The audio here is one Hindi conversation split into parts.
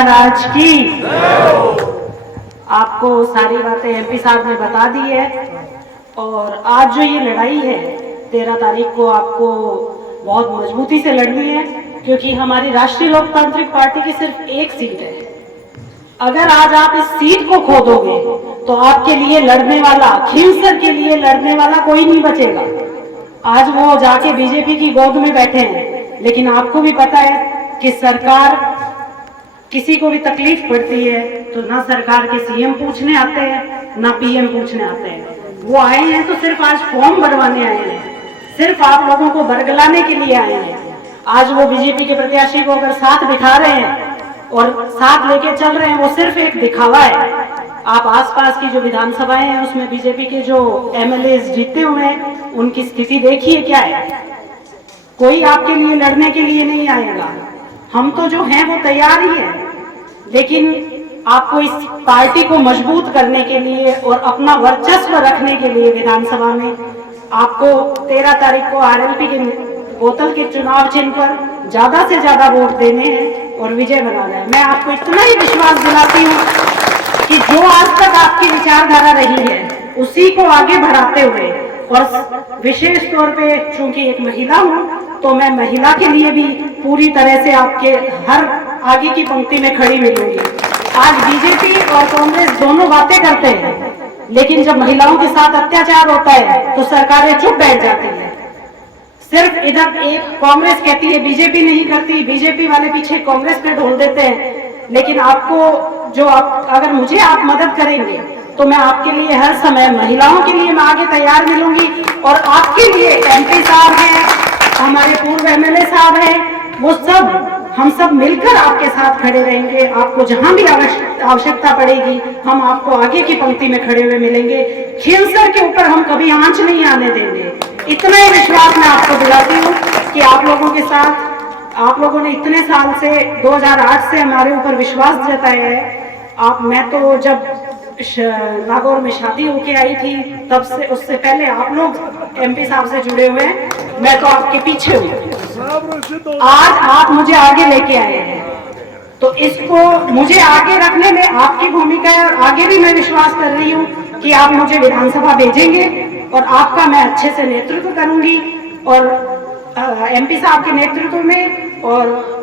महाराज की। आपको सारी बातें एमपी साहब ने बता दी है। और आज जो ये लड़ाई है 13 तारीख को आपको बहुत मजबूती से लड़नी है, क्योंकि हमारी राष्ट्रीय लोकतांत्रिक पार्टी की सिर्फ एक सीट है। अगर आज आप इस सीट को खो दोगे तो आपके लिए लड़ने वाला, खींवसर के लिए लड़ने वाला कोई नहीं बचेगा। आज वो जाके बीजेपी की गोद में बैठे हैं, लेकिन आपको भी पता है कि सरकार, किसी को भी तकलीफ पड़ती है तो ना सरकार के सीएम पूछने आते हैं ना पीएम पूछने आते हैं। वो आए हैं तो सिर्फ आज फॉर्म भरवाने आए हैं, सिर्फ आप लोगों को बरगलाने के लिए आए हैं। आज वो बीजेपी के प्रत्याशी को अगर साथ दिखा रहे हैं और साथ लेके चल रहे हैं, वो सिर्फ एक दिखावा है। आप आसपास की जो विधानसभाएं हैं उसमें बीजेपी के जो एमएलए जीते हुए हैं उनकी स्थिति देखिए क्या है। कोई आपके लिए लड़ने के लिए नहीं आएगा। हम तो जो हैं वो तैयार ही हैं, लेकिन आपको इस पार्टी को मजबूत करने के लिए और अपना वर्चस्व रखने के लिए विधानसभा में आपको 13 तारीख को आरएलपी के बोतल के चुनाव चिन्ह पर ज्यादा से ज्यादा वोट देने हैं और विजय बनाना है। मैं आपको इतना ही विश्वास दिलाती हूँ कि जो आज तक आपकी विचारधारा रही है उसी को आगे बढ़ाते हुए, और विशेष तौर पे चूंकि एक महिला हूँ तो मैं महिला के लिए भी पूरी तरह से आपके हर आगे की पंक्ति में खड़ी मिलूंगी। आज बीजेपी और कांग्रेस दोनों बातें करते हैं, लेकिन जब महिलाओं के साथ अत्याचार होता है तो सरकारें चुप बैठ जाती है। सिर्फ इधर एक कांग्रेस कहती है बीजेपी नहीं करती, बीजेपी वाले पीछे कांग्रेस पे ढोल देते हैं। लेकिन आपको जो अगर मुझे आप मदद करेंगे तो मैं आपके लिए हर समय, महिलाओं के लिए मैं आगे तैयार मिलूंगी। और आपके लिए एमपी साहब हैं, हमारे पूर्व एमएलए साहब हैं, वो सब, हम सब मिलकर आपके साथ खड़े रहेंगे। आपको जहां भी आवश्यकता पड़ेगी हम आपको आगे की पंक्ति में खड़े हुए मिलेंगे। खींवसर के ऊपर हम कभी आंच नहीं आने देंगे। इतना ही विश्वास मैं आपको दिलाती हूँ कि आप लोगों के साथ, आप लोगों ने इतने साल से 2008 से हमारे ऊपर विश्वास जताया है। मैं तो जब नागौर में शादी होके आई थी तब से, उससे पहले आप लोग एमपी साहब से जुड़े हुए हैं, मैं तो आपके पीछे हूँ। आज आप मुझे आगे लेके आए हैं तो इसको मुझे आगे रखने में आपकी भूमिका है। और आगे भी मैं विश्वास कर रही हूँ कि आप मुझे विधानसभा भेजेंगे और आपका मैं अच्छे से नेतृत्व करूंगी, और एमपी साहब के नेतृत्व में और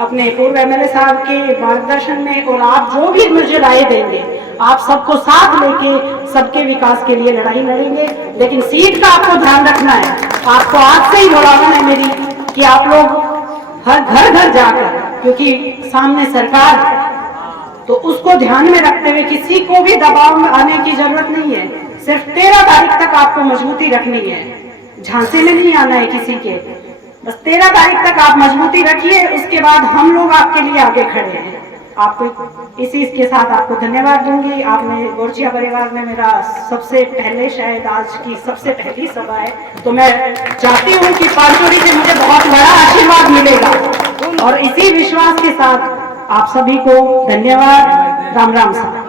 अपने पूर्व एमएलए साहब के मार्गदर्शन में, और आप जो भी मुझे राय देंगे आप सबको साथ लेके सबके विकास के लिए लड़ाई लड़ेंगे। लेकिन सीट का आपको ध्यान रखना है। आपको आज से ही बुलावन है मेरी कि आप लोग हर घर घर जाकर, क्योंकि सामने सरकार है तो उसको ध्यान में रखते हुए किसी को भी दबाव में आने की जरूरत नहीं है। सिर्फ 13 तारीख तक आपको मजबूती रखनी है, झांसे में नहीं आना है किसी के। बस 13 तारीख तक आप मजबूती रखिए, उसके बाद हम लोग आपके लिए आगे खड़े हैं। आपको इसी के साथ आपको धन्यवाद दूंगी। आपने गोरचिया परिवार में मेरा सबसे पहले, शायद आज की सबसे पहली सभा है, तो मैं चाहती हूँ कि पांचोरी से मुझे बहुत बड़ा आशीर्वाद मिलेगा। और इसी विश्वास के साथ आप सभी को धन्यवाद। राम राम साहब।